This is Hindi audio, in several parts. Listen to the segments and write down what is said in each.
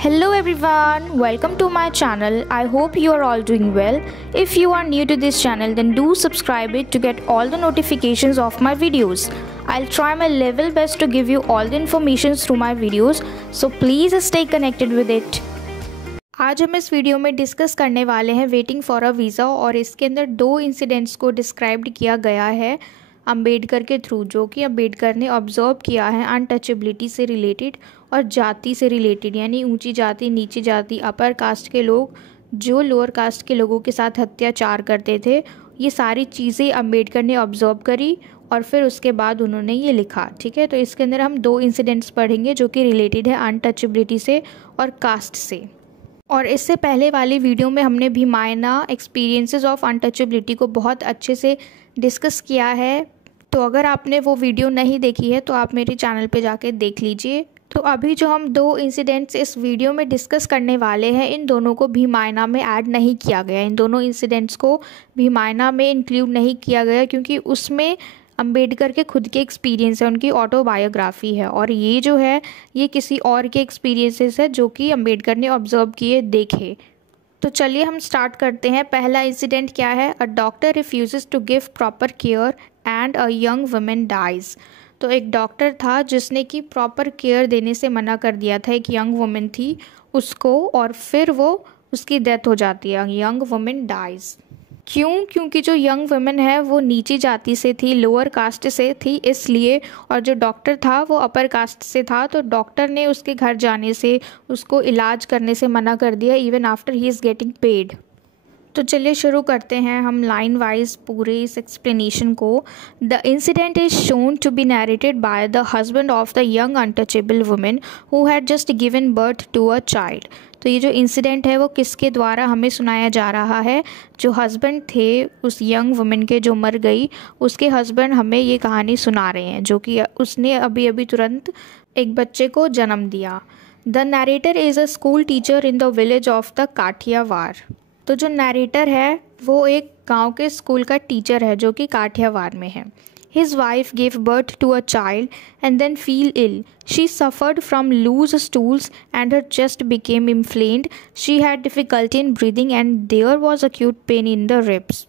Hello everyone, welcome to my channel. I hope you are all doing well. If you are new to this channel, then do subscribe it to get all the notifications of my videos. I'll try my level best to give you all the information through my videos, so please stay connected with it. आज हम इस वीडियो में डिस्कस करने वाले हैं वेटिंग फॉर अ वीज़ा और इसके अंदर दो इंसिडेंट्स को डिस्क्राइब किया गया है अंबेडकर के थ्रू, जो कि अंबेडकर ने ऑब्जर्व किया है अनटचेबिलिटी से रिलेटेड और जाति से रिलेटेड, यानी ऊंची जाति, नीची जाति, अपर कास्ट के लोग जो लोअर कास्ट के लोगों के साथ अत्याचार करते थे। ये सारी चीज़ें अंबेडकर ने ऑब्जर्व करी और फिर उसके बाद उन्होंने ये लिखा। ठीक है, तो इसके अंदर हम दो इंसिडेंट्स पढ़ेंगे जो कि रिलेटेड है अनटचेबिलिटी से और कास्ट से। और इससे पहले वाली वीडियो में हमने भीमायना एक्सपीरियंसेस ऑफ अनटचेबिलिटी को बहुत अच्छे से डिस्कस किया है, तो अगर आपने वो वीडियो नहीं देखी है तो आप मेरे चैनल पे जाके देख लीजिए। तो अभी जो हम दो इंसिडेंट्स इस वीडियो में डिस्कस करने वाले हैं, इन दोनों को भीमायना में ऐड नहीं किया गया। इन दोनों इंसिडेंट्स को भीमायना में इंक्लूड नहीं किया गया क्योंकि उसमें अंबेडकर के खुद के एक्सपीरियंस है, उनकी ऑटोबायोग्राफी है, और ये जो है ये किसी और के एक्सपीरियंसेस है जो कि अंबेडकर ने ऑब्जर्व किए, देखे। तो चलिए हम स्टार्ट करते हैं। पहला इंसिडेंट क्या है? A doctor refuses to give proper care and a young women dies. तो एक डॉक्टर था जिसने कि प्रॉपर केयर देने से मना कर दिया था, एक यंग वुमेन थी उसको, और फिर वो उसकी डेथ हो जाती है, यंग वुमेन डाइज। क्यों? क्योंकि जो यंग वुमेन है वो नीची जाति से थी, लोअर कास्ट से थी इसलिए, और जो डॉक्टर था वो अपर कास्ट से था, तो डॉक्टर ने उसके घर जाने से, उसको इलाज करने से मना कर दिया even after he is getting paid. तो चलिए शुरू करते हैं हम लाइन वाइज पूरे इस एक्सप्लेनेशन को। The incident is shown to be narrated by the husband of the young untouchable women who had just given birth to a child. तो ये जो इंसिडेंट है वो किसके द्वारा हमें सुनाया जा रहा है? जो हस्बैंड थे उस यंग वुमेन के जो मर गई, उसके हस्बैंड हमें ये कहानी सुना रहे हैं, जो कि उसने अभी अभी तुरंत एक बच्चे को जन्म दिया। The narrator is a school teacher in the village of the Kathiawar. तो जो नरेटर है वो एक गांव के स्कूल का टीचर है जो कि काठियावाड़ में है। His wife gave birth to a child and then fell ill. She suffered from loose stools and her chest became inflamed. She had difficulty in breathing and there was acute pain in the ribs.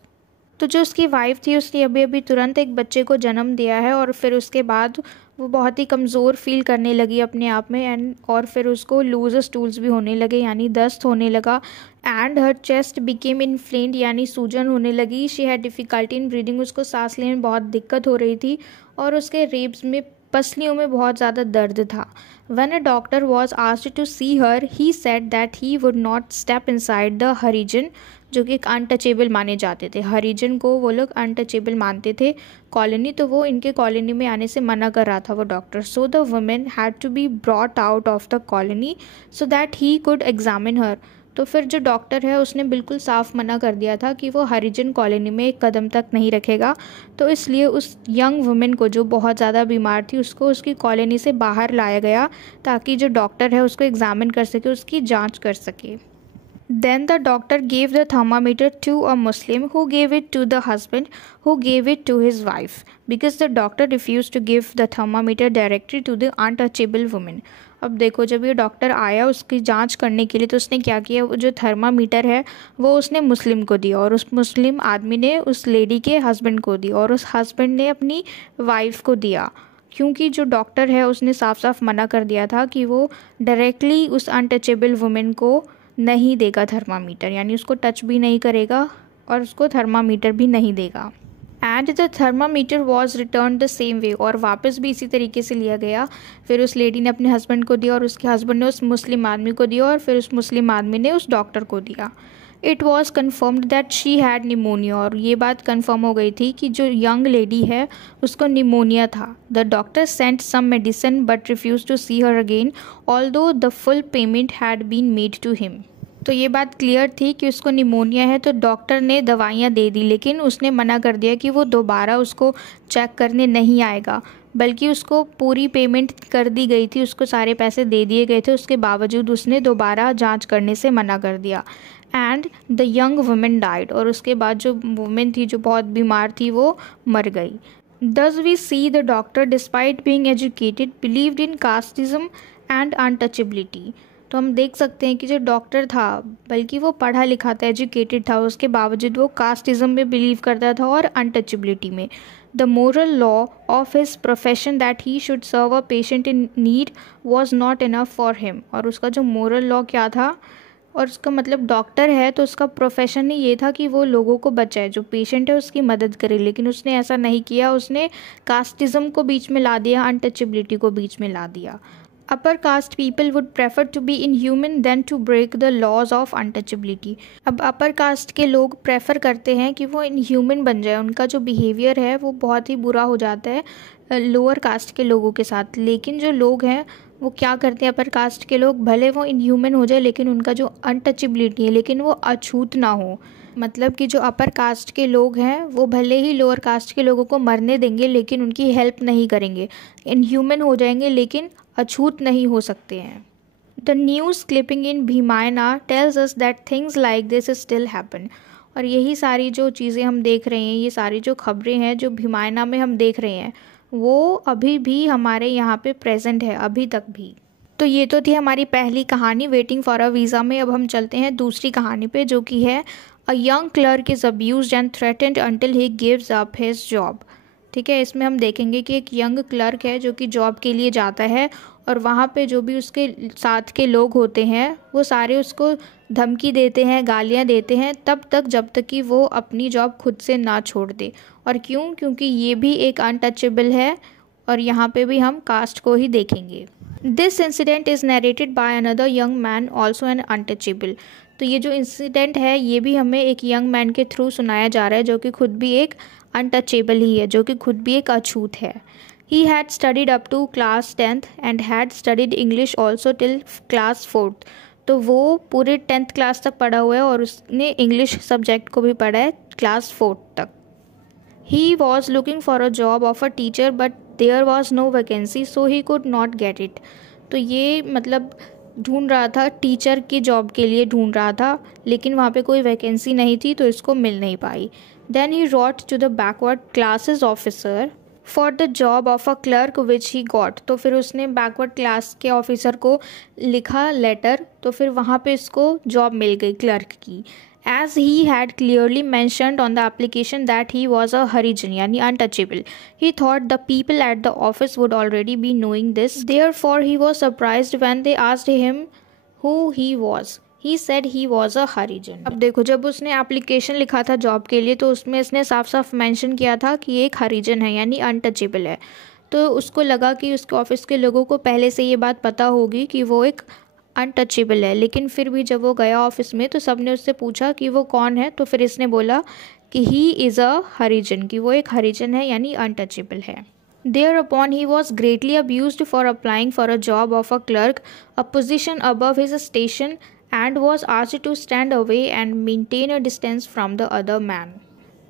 तो जो उसकी वाइफ थी उसने अभी अभी तुरंत एक बच्चे को जन्म दिया है और फिर उसके बाद वो बहुत ही कमज़ोर फील करने लगी अपने आप में, एंड और फिर उसको लूज स्टूल्स भी होने लगे, यानी दस्त होने लगा। And her chest became inflamed, यानी सूजन होने लगी। She had difficulty in breathing, उसको सांस लेने में बहुत दिक्कत हो रही थी, और उसके रिब्स में, पसलियों में बहुत ज़्यादा दर्द था। When a doctor was asked to see her, he said that he would not step inside the हरिजन, जो कि एक अनटचेबल माने जाते थे। हरिजन को वो लोग अनटचेबल मानते थे कॉलोनी, तो वो इनके कॉलोनी में आने से मना कर रहा था वो doctor. So the women had to be brought out of the colony so that he could examine her. तो फिर जो डॉक्टर है उसने बिल्कुल साफ मना कर दिया था कि वो हरिजन कॉलोनी में एक कदम तक नहीं रखेगा, तो इसलिए उस यंग वुमेन को जो बहुत ज़्यादा बीमार थी उसको उसकी कॉलोनी से बाहर लाया गया ताकि जो डॉक्टर है उसको एग्जामिन कर सके, उसकी जांच कर सके। Then the doctor gave the thermometer to a Muslim who gave it to the husband who gave it to his wife because the doctor refused to give the thermometer directly to the untouchable woman. अब देखो, जब ये डॉक्टर आया उसकी जांच करने के लिए तो उसने क्या किया, वो जो थर्मामीटर है वो उसने मुस्लिम को दिया, और उस मुस्लिम आदमी ने उस लेडी के हस्बैंड को दिया, और उस हस्बैंड ने अपनी वाइफ को दिया, क्योंकि जो डॉक्टर है उसने साफ साफ मना कर दिया था कि वो डायरेक्टली उस अनटचेबल वुमेन को नहीं देगा थर्मामीटर, यानी उसको टच भी नहीं करेगा और उसको थर्मामीटर भी नहीं देगा। And the thermometer was return the same way, और वापस भी इसी तरीके से लिया गया। फिर उस लेडी ने अपने हस्बैंड को दिया और उसके हस्बैंड ने उस मुस्लिम आदमी को दिया, और फिर उस मुस्लिम आदमी ने उस डॉक्टर को दिया। It was confirmed that she had pneumonia, और ये बात कन्फर्म हो गई थी कि जो यंग लेडी है उसको निमोनिया था। The doctor sent some medicine but refuse to see her again although the full payment had been made to him. तो ये बात क्लियर थी कि उसको निमोनिया है, तो डॉक्टर ने दवाइयाँ दे दी, लेकिन उसने मना कर दिया कि वो दोबारा उसको चेक करने नहीं आएगा, बल्कि उसको पूरी पेमेंट कर दी गई थी, उसको सारे पैसे दे दिए गए थे, उसके बावजूद उसने दोबारा जांच करने से मना कर दिया। And the young women died, और उसके बाद जो वुमेन थी जो बहुत बीमार थी वो मर गई। Thus we see the doctor, despite being educated, believed in casteism and untouchability. तो हम देख सकते हैं कि जो डॉक्टर था, बल्कि वो पढ़ा लिखा था, एजुकेटेड था, उसके बावजूद वो कास्टिज़म में बिलीव करता था और अनटचेबिलिटी में। The moral law of his profession that he should serve a patient in need was not enough for him. और उसका जो मोरल लॉ क्या था, और उसका मतलब डॉक्टर है तो उसका प्रोफेशन ही ये था कि वो लोगों को बचाए, जो पेशेंट है उसकी मदद करे, लेकिन उसने ऐसा नहीं किया। उसने कास्टिज़म को बीच में ला दिया, अनटचेबिलिटी को बीच में ला दिया। Upper caste people would prefer to be inhuman than to break the laws of untouchability. अब अपर कास्ट के लोग प्रेफर करते हैं कि वो इनह्यूमन बन जाए, उनका जो बिहेवियर है वो बहुत ही बुरा हो जाता है लोअर कास्ट के लोगों के साथ। लेकिन जो लोग हैं वो क्या करते हैं, अपर कास्ट के लोग, भले वो इनह्यूमन हो जाए लेकिन उनका जो अनटचेबिलिटी है, लेकिन वो अछूत ना हो। मतलब कि जो अपर कास्ट के लोग हैं वो भले ही लोअर कास्ट के लोगों को मरने देंगे लेकिन उनकी हेल्प नहीं करेंगे, इनह्यूमन हो जाएंगे लेकिन अछूत नहीं हो सकते हैं। The news clipping in Bhimayana tells us that things like this still happen. और यही सारी जो चीज़ें हम देख रहे हैं, ये सारी जो खबरें हैं जो भीमायना में हम देख रहे हैं, वो अभी भी हमारे यहाँ पे प्रेजेंट है, अभी तक भी। तो ये तो थी हमारी पहली कहानी वेटिंग फॉर अ वीज़ा में। अब हम चलते हैं दूसरी कहानी पे, जो कि है a young clerk is abused and threatened until he gives up his job. ठीक है, इसमें हम देखेंगे कि एक यंग क्लर्क है जो कि जॉब के लिए जाता है, और वहाँ पे जो भी उसके साथ के लोग होते हैं वो सारे उसको धमकी देते हैं, गालियाँ देते हैं, तब तक जब तक कि वो अपनी जॉब खुद से ना छोड़ दे। और क्यों? क्योंकि ये भी एक अनटचेबल है, और यहाँ पे भी हम कास्ट को ही देखेंगे। This incident is narrated by another young man also an untouchable. तो ये जो इंसिडेंट है ये भी हमें एक यंग मैन के थ्रू सुनाया जा रहा है, जो कि खुद भी एक अनटचेबल ही है, जो कि खुद भी एक अछूत है। He had studied up to class 10th and had studied English also till class 4th। तो वो पूरे 10th क्लास तक पढ़ा हुआ है और उसने इंग्लिश सब्जेक्ट को भी पढ़ा है क्लास 4th तक। He was looking for a job of a teacher but there was no vacancy so he could not get it। तो ये मतलब ढूंढ रहा था, टीचर की जॉब के लिए ढूंढ रहा था, लेकिन वहाँ पे कोई वैकेंसी नहीं थी तो इसको मिल नहीं पाई। Then he wrote to the backward classes officer for the job of a clerk which he got. तो फिर उसने बैकवर्ड क्लास के ऑफिसर को लिखा लेटर, तो फिर वहाँ पे इसको जॉब मिल गई क्लर्क की। As he had clearly mentioned on the application that he was a Harijan यानी untouchable, he thought the people at the office would already be knowing this, therefore he was surprised when they asked him who he was. He said he was a Harijan. अब देखो, जब उसने एप्लीकेशन लिखा था जॉब के लिए तो उसमें इसने साफ साफ मेंशन किया था कि ये एक हरिजन है यानी अनटचेबल है। तो उसको लगा कि उसके ऑफिस के लोगों को पहले से ये बात पता होगी कि वो एक अनटचेबल है, लेकिन फिर भी जब वो गया ऑफिस में तो सब ने उससे पूछा कि वो कौन है, तो फिर इसने बोला कि ही इज़ अ हरिजन, कि वो एक हरिजन है यानी अनटचेबल है। Thereupon he was greatly abused for applying for a job of a clerk, a position above his station, and was asked to stand away and maintain a distance from the other man।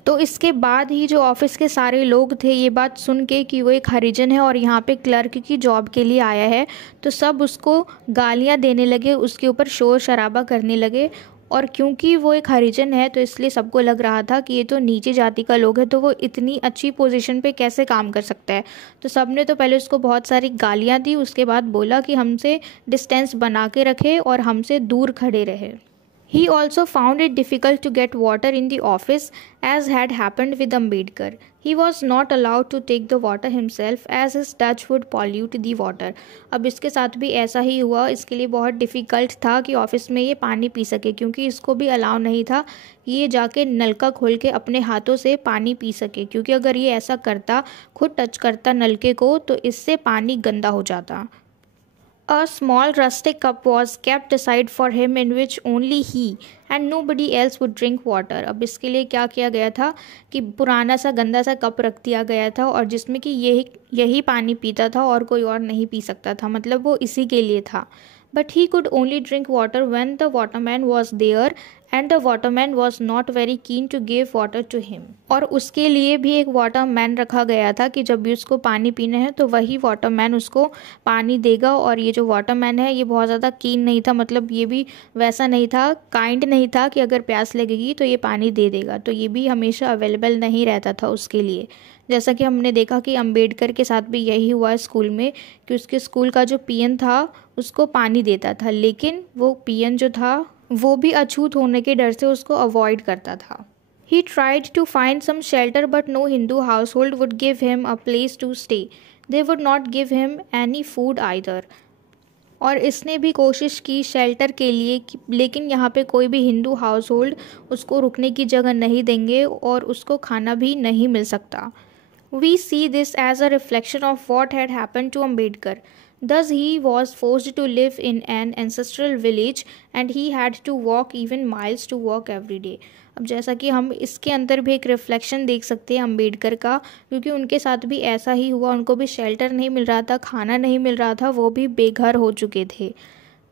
तो इसके बाद ही जो ऑफिस के सारे लोग थे ये बात सुन के कि वो एक हरिजन है और यहाँ पे क्लर्क की जॉब के लिए आया है, तो सब उसको गालियाँ देने लगे, उसके ऊपर शोर शराबा करने लगे। और क्योंकि वो एक हरिजन है तो इसलिए सबको लग रहा था कि ये तो नीचे जाति का लोग है, तो वो इतनी अच्छी पोजीशन पे कैसे काम कर सकता है। तो सब ने तो पहले उसको बहुत सारी गालियाँ दी, उसके बाद बोला कि हमसे डिस्टेंस बना के रखे और हमसे दूर खड़े रहे। He also found it difficult to get water in the office, as had happened with Ambedkar. He was not allowed to take the water himself as his touch would pollute the water। अब इसके साथ भी ऐसा ही हुआ, इसके लिए बहुत डिफ़िकल्ट था कि ऑफिस में ये पानी पी सके, क्योंकि इसको भी अलाउ नहीं था कि ये जाके नलका खोल के अपने हाथों से पानी पी सके, क्योंकि अगर ये ऐसा करता, खुद टच करता नलके को, तो इससे पानी गंदा हो जाता। A small rustic cup was kept aside for him in which only he and nobody else would drink water। अब इसके लिए क्या किया गया था कि पुराना सा गंदा सा कप रख दिया गया था और जिसमें कि यही पानी पीता था और कोई और नहीं पी सकता था, मतलब वो इसी के लिए था। But he could only drink water when the waterman was there and the waterman was not very keen to give water to him। और उसके लिए भी एक वाटरमैन रखा गया था कि जब भी उसको पानी पीना है तो वही वाटरमैन उसको पानी देगा। और ये जो वाटरमैन है ये बहुत ज़्यादा कीन नहीं था, मतलब ये भी वैसा नहीं था, काइंड नहीं था कि अगर प्यास लगेगी तो ये पानी दे देगा, तो ये भी हमेशा अवेलेबल नहीं रहता था उसके लिए। जैसा कि हमने देखा कि अंबेडकर के साथ भी यही हुआ स्कूल में कि उसके स्कूल का जो पीएन था उसको पानी देता था, लेकिन वो पीएन जो था वो भी अछूत होने के डर से उसको अवॉइड करता था। He tried to find some shelter but no Hindu household would give him a place to stay. They would not give him any food either. और इसने भी कोशिश की शेल्टर के लिए लेकिन यहाँ पे कोई भी हिंदू हाउस होल्ड उसको रुकने की जगह नहीं देंगे और उसको खाना भी नहीं मिल सकता। We see this as a reflection of what had happened to Ambedkar. Thus he was forced to live in an ancestral village and he had to walk even miles to work every day. अब जैसा कि हम इसके अंदर भी एक रिफ्लेक्शन देख सकते हैं अम्बेडकर का, क्योंकि उनके साथ भी ऐसा ही हुआ, उनको भी शेल्टर नहीं मिल रहा था, खाना नहीं मिल रहा था, वो भी बेघर हो चुके थे।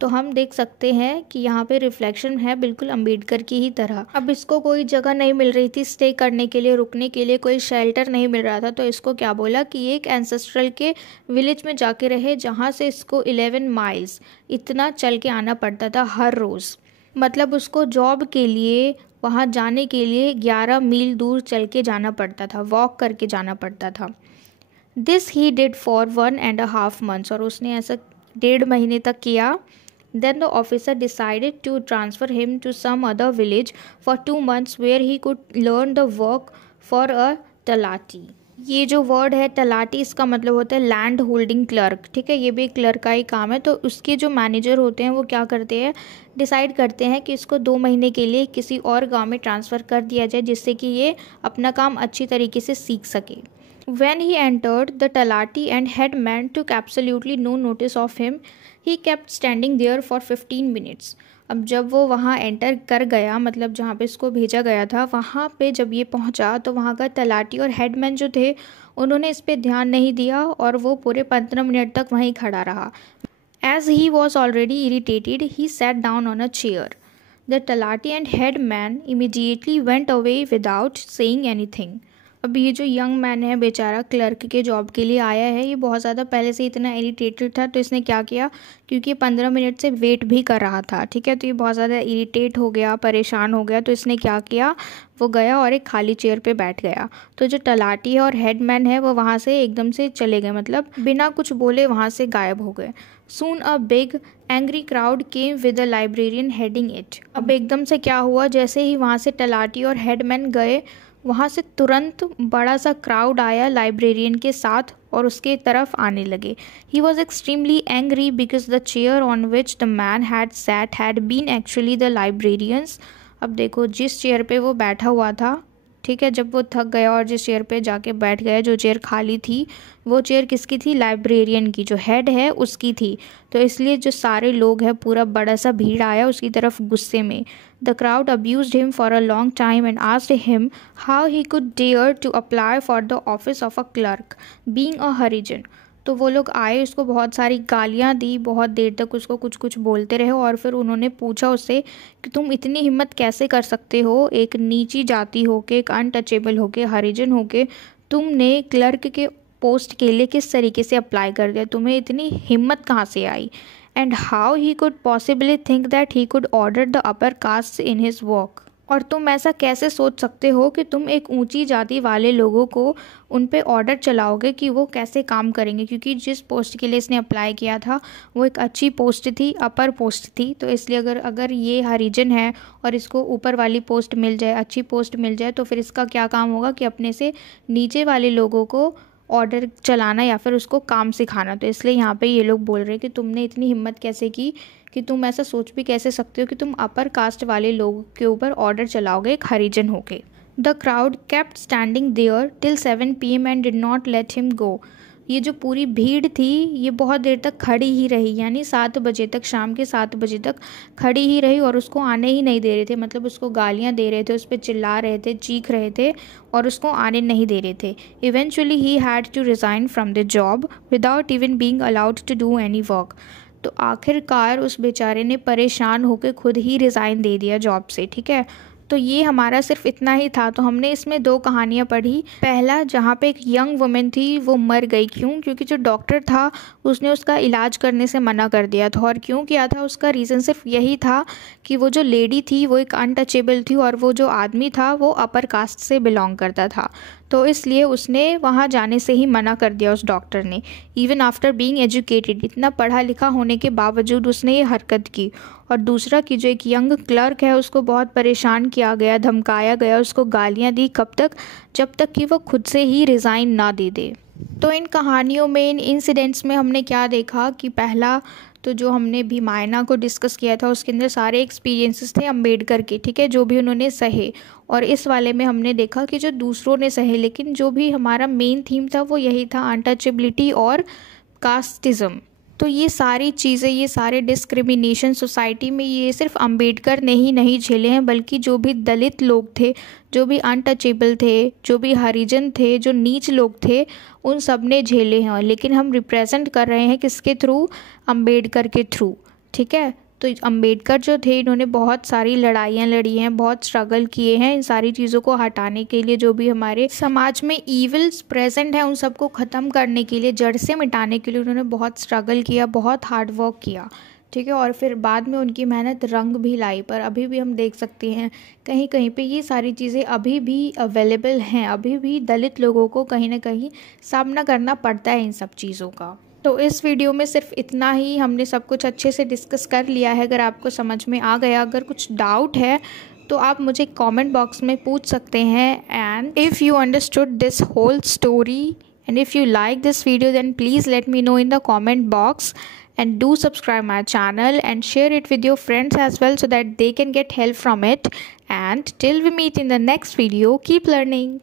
तो हम देख सकते हैं कि यहाँ पे रिफ्लेक्शन है बिल्कुल अम्बेडकर की ही तरह। अब इसको कोई जगह नहीं मिल रही थी स्टे करने के लिए, रुकने के लिए कोई शेल्टर नहीं मिल रहा था, तो इसको क्या बोला कि एक एंसेस्ट्रल के विलेज में जाके रहे जहाँ से इसको 11 माइल्स इतना चल के आना पड़ता था हर रोज़। मतलब उसको जॉब के लिए वहाँ जाने के लिए 11 मील दूर चल के जाना पड़ता था, वॉक करके जाना पड़ता था। This he did for 1.5 months, और उसने ऐसा 1.5 महीने तक किया। Then the officer decided to transfer him to some other village for 2 months where he could learn the work for a talati. ये जो वर्ड है तलाटी, इसका मतलब होता है लैंड होल्डिंग क्लर्क, ठीक है। ये भी एक क्लर्क का ही काम है। तो उसके जो मैनेजर होते हैं वो क्या करते हैं, डिसाइड करते हैं कि इसको 2 महीने के लिए किसी और गांव में ट्रांसफ़र कर दिया जाए जिससे कि ये अपना काम अच्छी तरीके से सीख सके। When he entered, the talati and headman took absolutely no notice of him. He kept standing there for 15 minutes. अब जब वो वहाँ एंटर कर गया, मतलब जहाँ पे इसको भेजा गया था, वहाँ पे जब ये पहुँचा तो वहाँ का तलाटी और हेडमैन जो थे उन्होंने इस पे ध्यान नहीं दिया और वो पूरे 15 मिनट तक वहीं खड़ा रहा। As he was already irritated, he sat down on a chair. The talati and headman immediately went away without saying anything. अब ये जो यंग मैन है बेचारा क्लर्क के जॉब के लिए आया है, ये बहुत ज़्यादा पहले से इतना इरिटेटेड था, तो इसने क्या किया, क्योंकि 15 मिनट से वेट भी कर रहा था, ठीक है, तो ये बहुत ज़्यादा इरिटेट हो गया, परेशान हो गया, तो इसने क्या किया, वो गया और एक खाली चेयर पे बैठ गया। तो जो तलाटी है और हेडमैन है वो वहाँ से एकदम से चले गए, मतलब बिना कुछ बोले वहाँ से गायब हो गए। Soon a big angry crowd came with a librarian heading it. अब एकदम से क्या हुआ, जैसे ही वहाँ से तलाटी और हेडमैन गए वहाँ से तुरंत बड़ा सा क्राउड आया लाइब्रेरियन के साथ और उसके तरफ आने लगे। He was extremely angry because the chair on which the man had sat had been actually the librarian's. अब देखो जिस चेयर पे वो बैठा हुआ था, ठीक है, जब वो थक गया और जिस चेयर पे जाके बैठ गया, जो चेयर खाली थी वो चेयर किसकी थी, लाइब्रेरियन की, जो हेड है उसकी थी। तो इसलिए जो सारे लोग हैं पूरा बड़ा सा भीड़ आया उसकी तरफ गुस्से में। The crowd abused him for a long time and asked him how he could dare to apply for the office of a clerk, being a Harijan. तो वो लोग आए, उसको बहुत सारी गालियाँ दी, बहुत देर तक उसको कुछ कुछ बोलते रहे और फिर उन्होंने पूछा उससे कि तुम इतनी हिम्मत कैसे कर सकते हो, एक नीची जाति होके, एक अनटचेबल होके, हरिजन होके तुमने क्लर्क के पोस्ट के लिए किस तरीके से अप्लाई कर दिया, तुम्हें इतनी हिम्मत कहाँ से आई। And how he could possibly think that he could order the upper caste in his work, और तुम ऐसा कैसे सोच सकते हो कि तुम एक ऊंची जाति वाले लोगों को उन पे ऑर्डर चलाओगे कि वो कैसे काम करेंगे, क्योंकि जिस पोस्ट के लिए इसने अप्लाई किया था वो एक अच्छी पोस्ट थी, अपर पोस्ट थी। तो इसलिए अगर ये हरिजन है और इसको ऊपर वाली पोस्ट मिल जाए, अच्छी पोस्ट मिल जाए, तो फिर इसका क्या काम होगा कि अपने से नीचे वाले लोगों को ऑर्डर चलाना या फिर उसको काम सिखाना। तो इसलिए यहाँ पे ये लोग बोल रहे हैं कि तुमने इतनी हिम्मत कैसे की कि तुम ऐसा सोच भी कैसे सकते हो कि तुम अपर कास्ट वाले लोगों के ऊपर ऑर्डर चलाओगे एक हरिजन होके। The crowd kept standing there till 7 PM and did not let him go. ये जो पूरी भीड़ थी ये बहुत देर तक खड़ी ही रही, यानी 7 बजे तक, शाम के 7 बजे तक खड़ी ही रही और उसको आने ही नहीं दे रहे थे। मतलब उसको गालियाँ दे रहे थे, उस पर चिल्ला रहे थे, चीख रहे थे और उसको आने नहीं दे रहे थे। Eventually he had to resign from the job without even being allowed to do any work. तो आखिरकार उस बेचारे ने परेशान होकर खुद ही रिज़ाइन दे दिया जॉब से, ठीक है। तो ये हमारा सिर्फ इतना ही था। तो हमने इसमें 2 कहानियाँ पढ़ी। पहला, जहाँ पे एक यंग वुमेन थी वो मर गई, क्यों? क्योंकि जो डॉक्टर था उसने उसका इलाज करने से मना कर दिया था। और क्यों किया था, उसका रीज़न सिर्फ यही था कि वो जो लेडी थी वो एक अनटचेबल थी और वो जो आदमी था वो अपर कास्ट से बिलोंग करता था। तो इसलिए उसने वहाँ जाने से ही मना कर दिया उस डॉक्टर ने। इवन आफ्टर बीइंग एजुकेटेड, इतना पढ़ा लिखा होने के बावजूद उसने ये हरकत की। और दूसरा कि जो एक यंग क्लर्क है उसको बहुत परेशान किया गया, धमकाया गया, उसको गालियाँ दी, कब तक, जब तक कि वो खुद से ही रिज़ाइन ना दे दे। तो इन कहानियों में, इन इंसिडेंट्स में हमने क्या देखा कि पहला तो जो हमने भी मायना को डिस्कस किया था उसके अंदर सारे एक्सपीरियंसेस थे अम्बेडकर के, ठीक है, जो भी उन्होंने सहे। और इस वाले में हमने देखा कि जो दूसरों ने सहे, लेकिन जो भी हमारा मेन थीम था वो यही था, अनटचेबिलिटी और कास्टिज़म। तो ये सारी चीज़ें, ये सारे डिस्क्रिमिनेशन सोसाइटी में ये सिर्फ अम्बेडकर ने ही नहीं झेले हैं, बल्कि जो भी दलित लोग थे, जो भी अनटचेबल थे, जो भी हरिजन थे, जो नीच लोग थे, उन सब ने झेले हैं। लेकिन हम रिप्रेजेंट कर रहे हैं किसके थ्रू? अम्बेडकर के थ्रू, ठीक है। तो अम्बेडकर जो थे इन्होंने बहुत सारी लड़ाइयाँ लड़ी हैं, बहुत स्ट्रगल किए हैं इन सारी चीज़ों को हटाने के लिए, जो भी हमारे समाज में ईविल्स प्रेजेंट हैं उन सबको ख़त्म करने के लिए, जड़ से मिटाने के लिए उन्होंने बहुत स्ट्रगल किया, बहुत हार्ड वर्क किया, ठीक है। और फिर बाद में उनकी मेहनत रंग भी लाई। पर अभी भी हम देख सकते हैं कहीं कहीं पे ये सारी चीज़ें अभी भी अवेलेबल हैं, अभी भी दलित लोगों को कहीं ना कहीं सामना करना पड़ता है इन सब चीज़ों का। तो इस वीडियो में सिर्फ इतना ही, हमने सब कुछ अच्छे से डिस्कस कर लिया है। अगर आपको समझ में आ गया, अगर कुछ डाउट है तो आप मुझे कमेंट बॉक्स में पूछ सकते हैं। And if you understood this whole story and if you like this video then please let me know in the comment box, and do subscribe my channel and share it with your friends as well so that they can get help from it. And till we meet in the next video, keep learning.